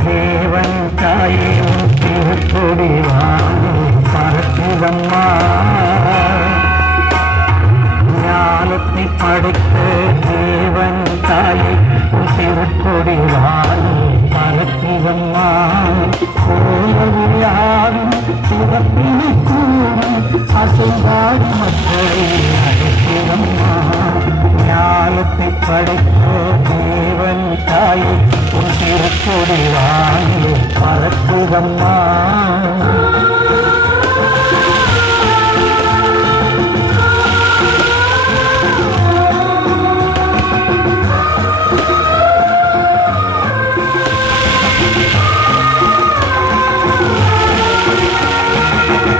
தேவன் தாயே திருக்கொடி வாங்கி பரத்துதம்மா ஞானத்தை படைத்த தேவன் தாயே திருக்கொடி வாங்கி பரத்துதம்மா கோயிலும் சிறப்பினை கூறும் அசைவாடி மக்களை அழைக்கிறம்மா ஞானத்தை படைத்த தேவன் தாயே திருக்கொடி வாங்கி பரத்துதம்மா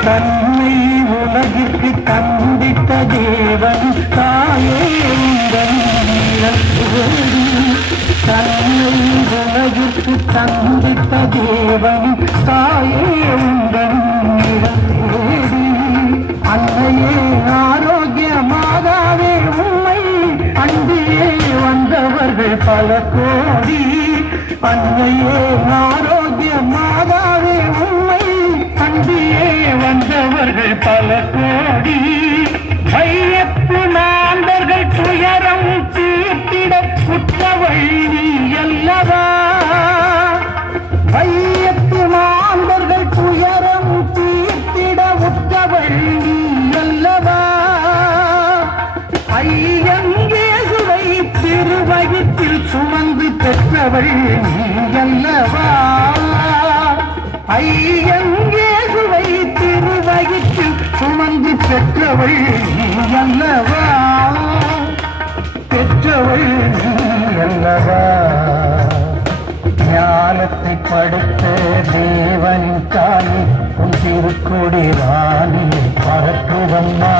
தன்னை உலகிற்கு தந்திட்ட தேவன் தாயே தன்னை உலகிற்கு தந்திட்ட தேவன் தாயே தேடி அன்னையே ஆரோக்கியமாகவே உண்மை அன்பியே வந்தவர்கள் பல கோடி அன்னையே ஆரோக்கியமாகவே உண்மை அன்பியே வந்தவர்கள் பல கோடி கையப்பு மாந்தர்கள் துயரம் தீர்த்திட குற்றவள் நீ அல்லவா கையப்பு மாந்தர்கள் துயரம் தீர்த்திட உற்றவள் நீ அல்லவா ஐயங்கேசுவை திருவயிற்றில் சுமந்து பெற்றவள் நீ அல்லவா ஐயங்கேசுவை திருவயிற்றில் சுமந்து பெற்றவள் நீ அல்லவா பெற்றவள் நீ அல்லவா ஞானத்தை படைத்த தேவனின் தாய் உன் திருக்கொடி வாணி பரத்துதம்மா